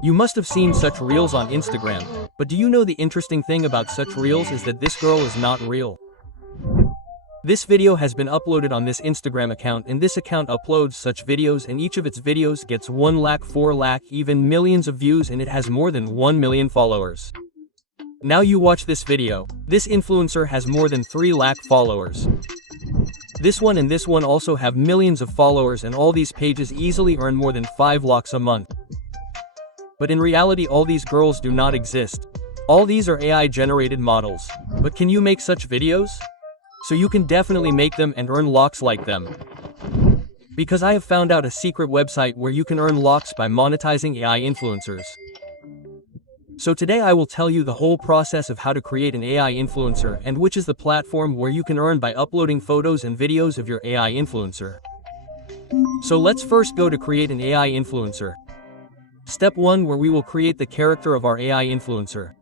You must have seen such reels on Instagram, but do you know the interesting thing about such reels is that this girl is not real. This video has been uploaded on this Instagram account, and this account uploads such videos, and each of its videos gets 1 lakh, 4 lakh, even millions of views, and it has more than 1 million followers. Now you watch this video. This influencer has more than 3 lakh followers. This one and this one also have millions of followers, and all these pages easily earn more than 5 lakhs a month. But in reality, all these girls do not exist. All these are AI generated models. But can you make such videos? So you can definitely make them and earn lakhs like them. Because I have found out a secret website where you can earn lakhs by monetizing AI influencers. So today I will tell you the whole process of how to create an AI influencer and which is the platform where you can earn by uploading photos and videos of your AI influencer. So let's first go to create an AI influencer. Step 1, where we will create the character of our AI influencer.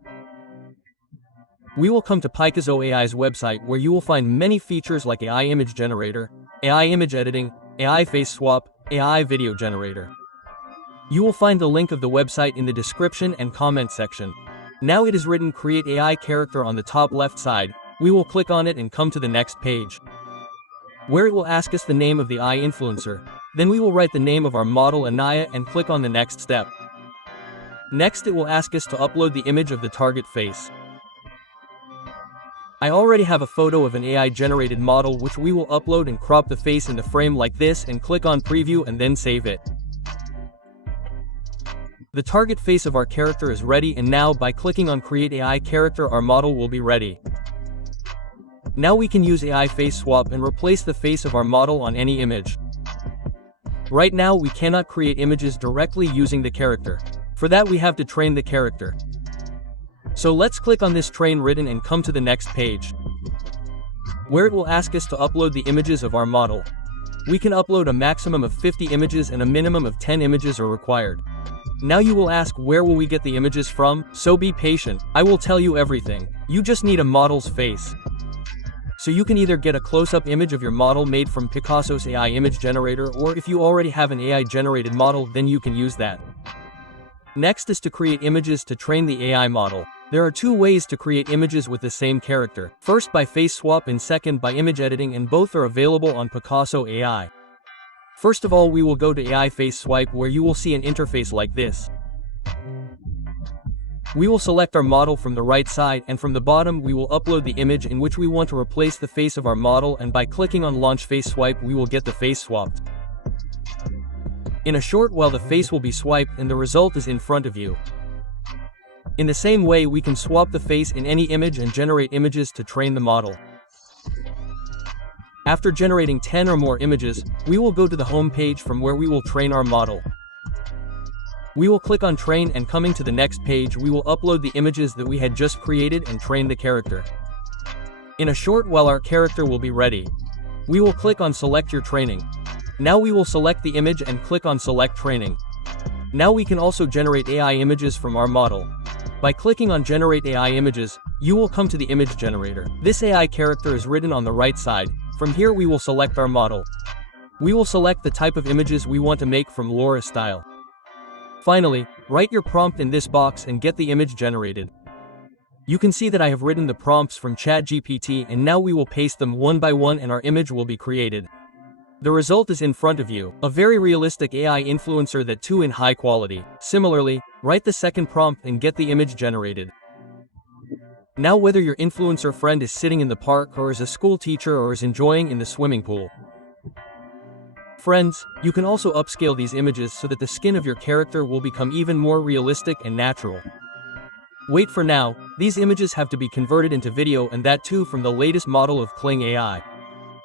We will come to Pykaso AI's website, where you will find many features like AI image generator, AI image editing, AI face swap, AI video generator. You will find the link of the website in the description and comment section. Now it is written create AI character on the top left side. We will click on it and come to the next page, where it will ask us the name of the AI influencer. Then we will write the name of our model Banaye and click on the next step. Next it will ask us to upload the image of the target face. I already have a photo of an AI generated model which we will upload and crop the face in the frame like this and click on preview and then save it. The target face of our character is ready, and now by clicking on create AI character our model will be ready. Now we can use AI face swap and replace the face of our model on any image. Right now we cannot create images directly using the character. For that we have to train the character. So let's click on this train written and come to the next page, where it will ask us to upload the images of our model. We can upload a maximum of 50 images and a minimum of 10 images are required. Now you will ask, where will we get the images from? So be patient, I will tell you everything. You just need a model's face. So you can either get a close-up image of your model made from Pykaso's AI image generator, or if you already have an AI generated model, then you can use that. Next is to create images to train the AI model. There are 2 ways to create images with the same character. First by face swap and second by image editing, and both are available on Pykaso AI. First of all, we will go to AI face swipe, where you will see an interface like this. We will select our model from the right side, and from the bottom we will upload the image in which we want to replace the face of our model, and by clicking on launch face swipe we will get the face swapped. In a short while the face will be swiped and the result is in front of you. In the same way we can swap the face in any image and generate images to train the model. After generating 10 or more images, we will go to the home page from where we will train our model. We will click on train, and coming to the next page we will upload the images that we had just created and train the character. In a short while our character will be ready. We will click on select your training. Now we will select the image and click on select training. Now we can also generate AI images from our model. By clicking on generate AI images, you will come to the image generator. This AI character is written on the right side. From here we will select our model. We will select the type of images we want to make from LoRa style. Finally, write your prompt in this box and get the image generated. You can see that I have written the prompts from ChatGPT, and now we will paste them one by one and our image will be created. The result is in front of you, a very realistic AI influencer that too in high quality. Similarly, write the second prompt and get the image generated. Now whether your influencer friend is sitting in the park or is a school teacher or is enjoying in the swimming pool. Friends, you can also upscale these images so that the skin of your character will become even more realistic and natural. Wait for now, these images have to be converted into video, and that too from the latest model of Kling AI.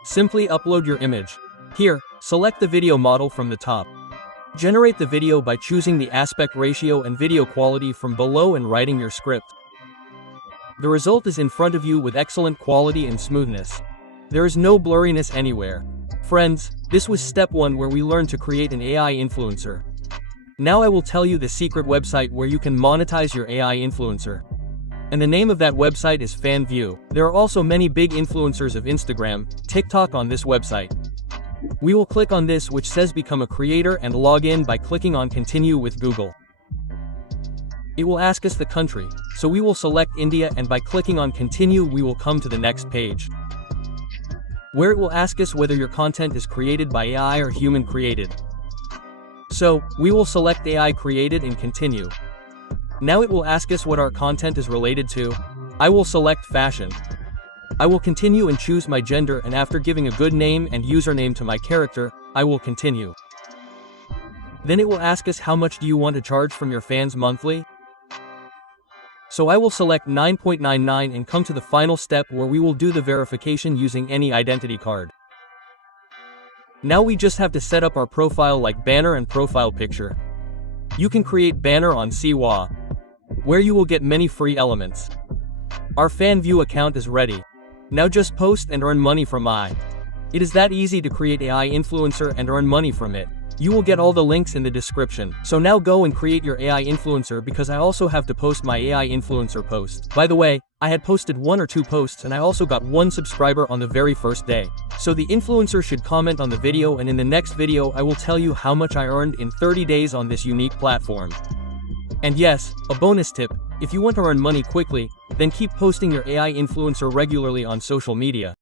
Simply upload your image. Here, select the video model from the top. Generate the video by choosing the aspect ratio and video quality from below and writing your script. The result is in front of you with excellent quality and smoothness. There is no blurriness anywhere. Friends, this was step 1 where we learned to create an AI influencer. Now I will tell you the secret website where you can monetize your AI influencer. And the name of that website is FanView. There are also many big influencers of Instagram, TikTok on this website. We will click on this which says become a creator and log in by clicking on continue with Google. It will ask us the country, so we will select India, and by clicking on continue we will come to the next page, where it will ask us whether your content is created by AI or human created. So, we will select AI created and continue. Now it will ask us what our content is related to. I will select fashion. I will continue and choose my gender, and after giving a good name and username to my character, I will continue. Then it will ask us how much do you want to charge from your fans monthly? So I will select 9.99 and come to the final step where we will do the verification using any identity card. Now we just have to set up our profile like banner and profile picture. You can create banner on Siwa, where you will get many free elements. Our fan view account is ready. Now just post and earn money from AI. It is that easy to create AI influencer and earn money from it. You will get all the links in the description. So now go and create your AI influencer, because I also have to post my AI influencer post. By the way, I had posted 1 or 2 posts and I also got 1 subscriber on the very first day. So the influencer should comment on the video, and in the next video I will tell you how much I earned in 30 days on this unique platform. And yes, a bonus tip, if you want to earn money quickly, then keep posting your AI influencer regularly on social media.